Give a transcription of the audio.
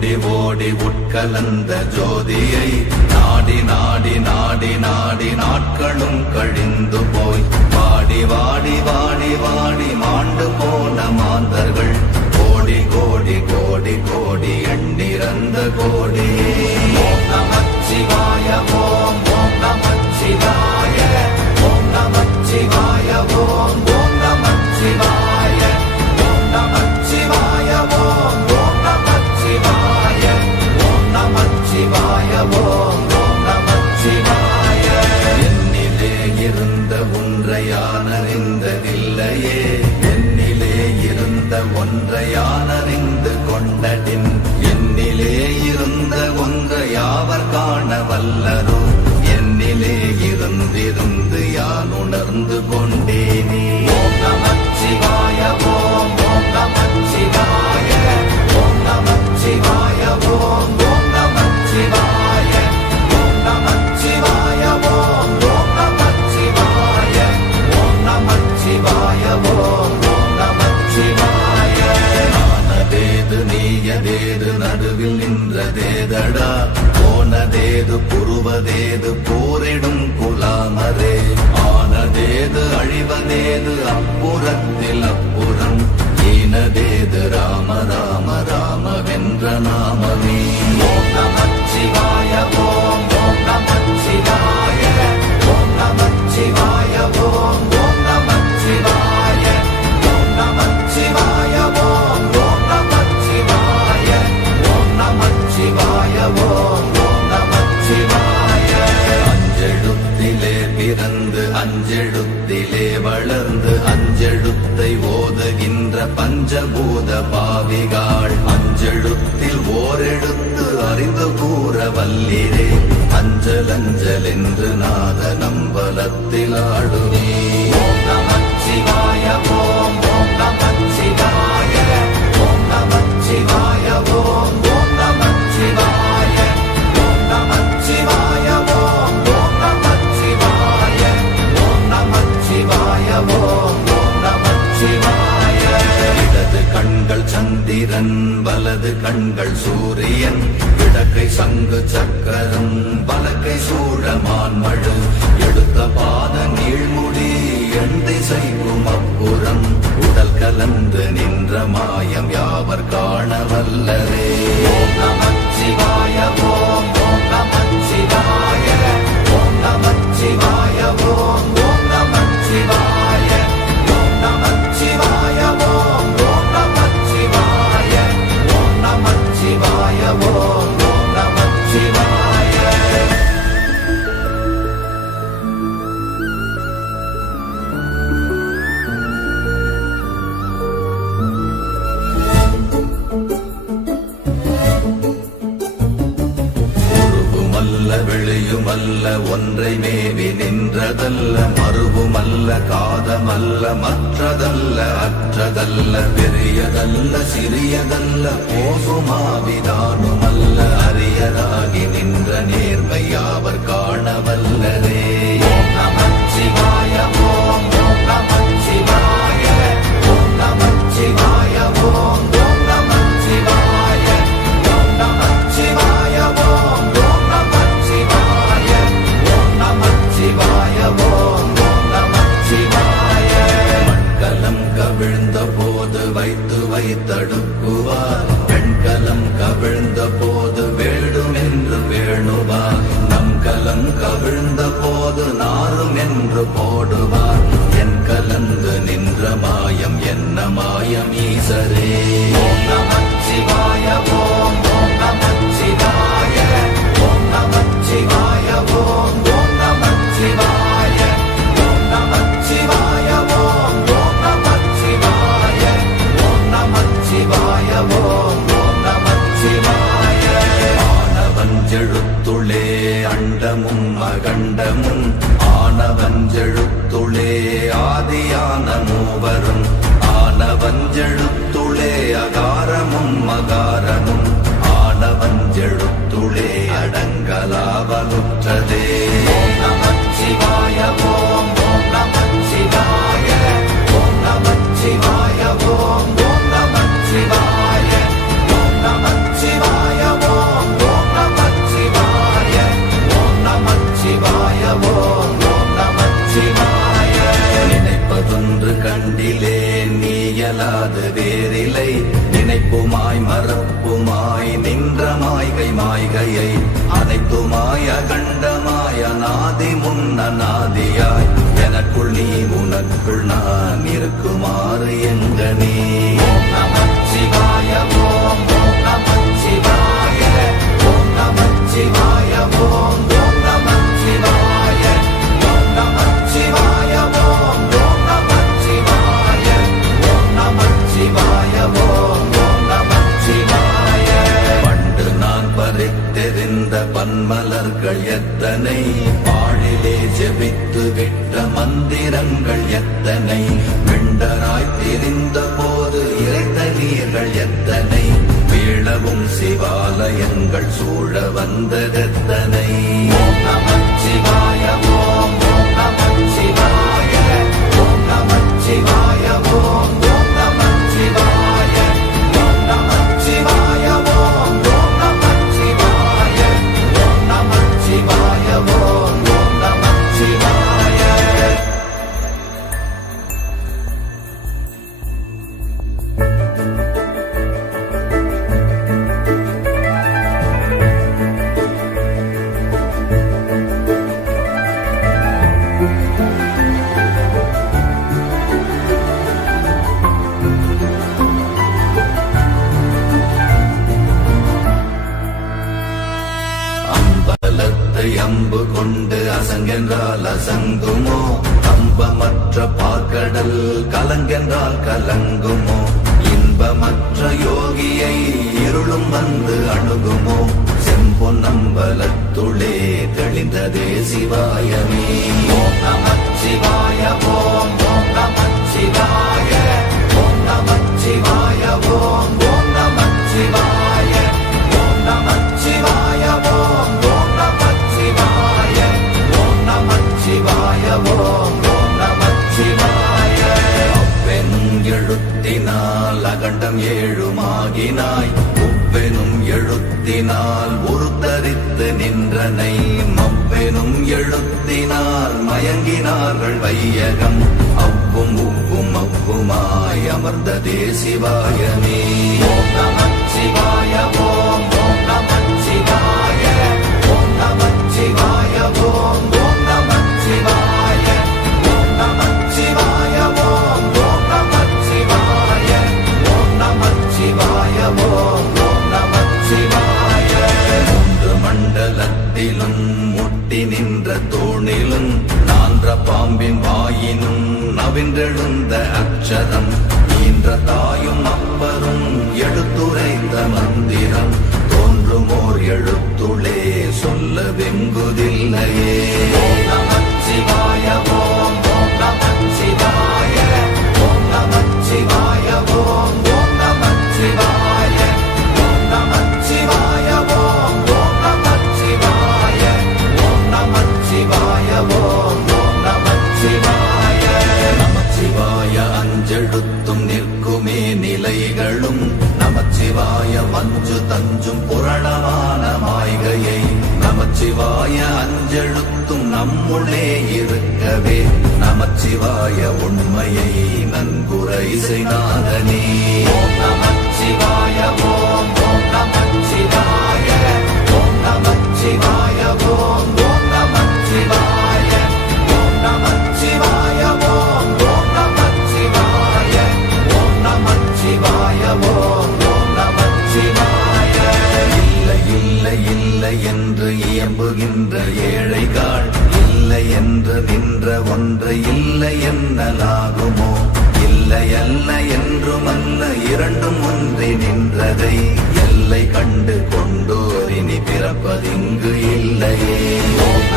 ஓடி ஓடி உட்கலந்த ஜோதியை நாடி நாடி நாடி நாடி நாட்களும் கழிந்து போய் வாடி வாடி வாடி வாடி மாண்டு போன மாந்தர்கள் கோடி கோடி கோடி கோடி எண்ணிறந்த கோடி. ஓம் நமச்சிவாய ஓம் ஓம் நமச்சிவாய ஓம் நமச்சிவாய ஓம் ஓம் நமச்சிவாய ஓம் நமச்சிவாய ஓம் ஓம் நமச்சிவாய ஓம் நமச்சிவாய ஓம் ஓம் நமச்சிவாய. என்னிலே இருந்த ஒன்றை யான் அறிந்ததில்லையே, என்னிலே இருந்த ஒன்றை யான் அறிந்து கொண்டடின், என்னிலே இருந்த ஒன்றை யாவர் காண வல்லரோ, என்னிலே இருந்திருந்து யான் உணர்ந்து கொண்டேனே. ஓம் நமச்சிவாய ஓம் ஓம் நமச்சிவாய ஓம் நமச்சிவாய ஓம் ஓம் நமச்சிவாய ஓம் நமச்சிவாய ஓம் ஓம் நமச்சிவாய ஓம் நமச்சிவாய ஓம் ஓம் நமச்சிவாய. ஆனதேது நீயதேது நடுவில் நின்றதேதடா, போனதேது புருவதேது போரிடும் குலாமரே, ஆனதேது அழிவதேது அப்புறத்தில் அப்புறம், ஈனதேது ராம ராம ராம வென்ற நாமமே. ஓம் நமச்சிவாய ஓம் ஓம் நமச்சிவாய ஓம் நமச்சிவாய ஓம் ஓம் நமச்சிவாய ஓம் நமச்சிவாய ஓம் ஓம் நமச்சிவாய ஓம் நமச்சிவாய ஓம் ஓம் நமச்சிவாய. அஞ்செழுத்திலே பிறந்து அஞ்செழுத்திலே வளர்ந்து அஞ்செழுத்தை ஓதுகின்ற பஞ்சபூத பாவிகாள், அஞ்செழுத்தில் ஓரெழுத்து அறிந்து கூற வல்லிரே, அஞ்சல் அஞ்சல் என்று நாத நம்பலத்தில் ஆடுவே. ஓம் நமச்சிவாய ஓம் ஓம் நமச்சிவாய ஓம் நமச்சிவாய ஓம் ஓம் நமச்சிவாய ஓம் நமச்சிவாய ஓம் ஓம் நமச்சிவாய ஓம் நமச்சிவாய ஓம் ஓம் நமச்சிவாய. இடது கண்கள் சந்திரன் வலது கண்கள் சூரியன், இடக்கை சங்கு சக்கரம் வலக்கை சூழமான் மழு, எடுத்த பாத நீழ்முடி எண் திசைக்கும் அப்புறம், உடல் கலந்து நின்ற மாயம் யாவர் காண வல்லரே. ஓம் நமச்சிவாய ஓம் ஓம் நமச்சிவாய ஓம் நமச்சிவாய ஓம் ஓம் நமச்சிவாய ஓம் நமச்சிவாய ஓம் ஓம் நமச்சிவாய ஓம் நமச்சிவாய ஓம் ஓம் நமச்சிவாய. வெளியுமல்ல ஒன்றை மேவி நின்றதல்ல, மறுவுமல்ல காதமல்ல மற்றதல்ல அற்றதல்ல, பெரியதல்ல சிறியதல்ல போகுமாவிதானுமல்ல, அரியதாகி நின்ற நேர்மை யாவர் காண வல்லரே. ஓம் நமச்சிவாய ஓம் ஓம் நமச்சிவாய ஓம் நமச்சிவாய ஓம் ஓம் நமச்சிவாய ஓம் நமச்சிவாய ஓம் ஓம் நமச்சிவாய ஓம் நமச்சிவாய ஓம் ஓம் நமச்சிவாய. மண்கலம் கவிழ்ந்த போது வைத்து வைத்தடுக்குவார், பெண்கலம் கவிழ்ந்த போது வேடும் என்று வேணுவார், நம் கலம் கவிழ்ந்த போது நாரும் என்று போடுவார், என் கலந்து நின்ற மாயம் என்ன மாயம் ஈசரே. ஓம் நமச்சிவாய ஓம் ஓம் நமச்சிவாய ஓம் நமச்சிவாய ஓம் ஓம் நமச்சிவாய ஓம் நமச்சிவாய ஓம் ஓம் நமச்சிவாய ஓம் நமச்சிவாய ஓம் ஓம் நமச்சிவாய. ஆனவஞ்செழுத்துளே அண்டமும் அகண்டமும், ஆனவஞ்செழுத்துளே ஆதியான மூவரும், ஆனவஞ்செழுத்துளே அகாரமும் மகாரமும், ஆனவஞ்செழுத்துளே அடங்கலாவலுற்றதே. ஓம் நமச்சிவாய ஓம் ஓம் நமச்சிவாய ஓம் நமச்சிவாய ஓம் ஓம் நமச்சிவாய ஓம் நமச்சிவாய மாய்கை மாய்கையை அனைத்துமாய கண்டமாய நாதி முன்ன நாதியாய் எனக்குள் நீ உனக்குள் நான் இருக்குமாறு எங்க நீ ஓம் நமச்சிவாய ஓம் ஓம் நமச்சிவாய ஓம் நமச்சிவாய ஓம் ஓம் நமச்சிவாய ஓம் நமச்சிவாய ஓம் ஓம் நமச்சிவாய ஓம் நமச்சிவாய ஓம் ஓம் நமச்சிவாய பண்டு நான் பறித்தெறிந்த பன்மலர்கள் எத்தனை பாழிலே ஜெபித்து விட்ட மந்திரங்கள் எத்தனை விண்டராய் திரிந்த போது இறைத்த நீர்கள் எத்தனை வீழவும் சிவாலயங்கள் சூழ வந்ததெத்தனை ஓம் நமச்சிவாய ஓம் ஓம் நமச்சிவாய ஓம் நமச்சிவாய ஓம் ஓம் நமச்சிவாய ஓம் நமச்சிவாய ஓம் ஓம் நமச்சிவாய ஓம் நமச்சிவாய ஓம் ஓம் நமச்சிவாய அம்பலத்தை அம்பு கொண்டு அசங்கென்றால் அசங்குமோ கம்பமற்ற பார்க்கடல் கலங்கென்றால் கலங்குமோ இன்பமற்ற யோகியை இருளும் வந்து அணுகுமோ செம்பொன்னம்பலத்துளே தெளிந்ததே சிவாயமே ஓம் நமச்சிவாய ஓம் ஓம் நமச்சிவாய ஓம் நமச்சிவாய ஓம் ஓம் நமச்சிவாய ஓம் நமச்சிவாய ஓம் ஓம் நமச்சிவாய ஓம் நமச்சிவாய ஓம் ஓம் நமச்சிவாய அவ்வெனும் எழுத்தினால் அகண்டம் ஏழுமாகினாய் உவ்வெனும் எழுத்தினால் உருத்தரித்து நின்றனை மவ்வெனும் எழுத்தினால் மயங்கினார்கள் வையகம் அவ்வும் உவ்வும் அவ்வுமாய் அமர்ந்ததே சிவாயமே ஓம் நமச்சிவாய ஓம் ஓம் நமச்சிவாய ஓம் நமச்சிவாய ஓம் ஓம் நமச்சிவாய ஓம் நமச்சிவாய ஓம் ஓம் நமச்சிவாய ஓம் நமச்சிவாய ஓம் ஓம் நமச்சிவாய மூன்று மண்டலத்திலும் முட்டி நின்ற தூணிலும் நான்ற பாம்பின் வாயினும் நவின்றெழுந்த அக்ஷரம் ஈன்ற தாயும் அப்பரும் எடுத்துரைந்த மந்திரம் தோன்றுமோர் எழுத்துளே சொல்ல வெங்குதில்லையே ஓம் நமச்சிவாய ஓம் ஓம் நமச்சிவாய ஓம் நமச்சிவாய ஓம் ஓம் நமச்சிவாய ஓம் நமச்சிவாய ஓம் ஓம் நமச்சிவாய ஓம் நமச்சிவாய ஓம் ஓம் நமச்சிவாய நமச்சிவாய அஞ்செழுத்தும் நிற்குமே நிலைகளும் நமச்சிவாய மஞ்சு தஞ்சும் புரணமான மாய்கையை நமச்சிவாய அஞ்செழுத்தும் நம்முள்ளே இருக்கவே நமச்சிவாய உண்மையை நன்குரை செய்நாதனே ஓம் நமச்சிவாய ஓம் ஓம் நமச்சிவாய ஓம் நமச்சிவாய ஓம் ஓம் நமச்சிவாய ஓம் நமச்சிவாய ஓம் ஓம் நமச்சிவாய ஓம் நமச்சிவாய ஓம் ஓம் நமச்சிவாய இல்லை இல்லை இல்லை என்று இயம்புகின்ற ஏழைகள் இல்லை என்று நின்ற ஒன்று இல்லை என்னலாகுமோ இல்லை அல்ல என்றுமல்ல இரண்டும் ஒன்றி நின்றதை எல்லை கண்டு கொண்டோர் இனி பிறப்பதிங்கு இல்லையே ஓம்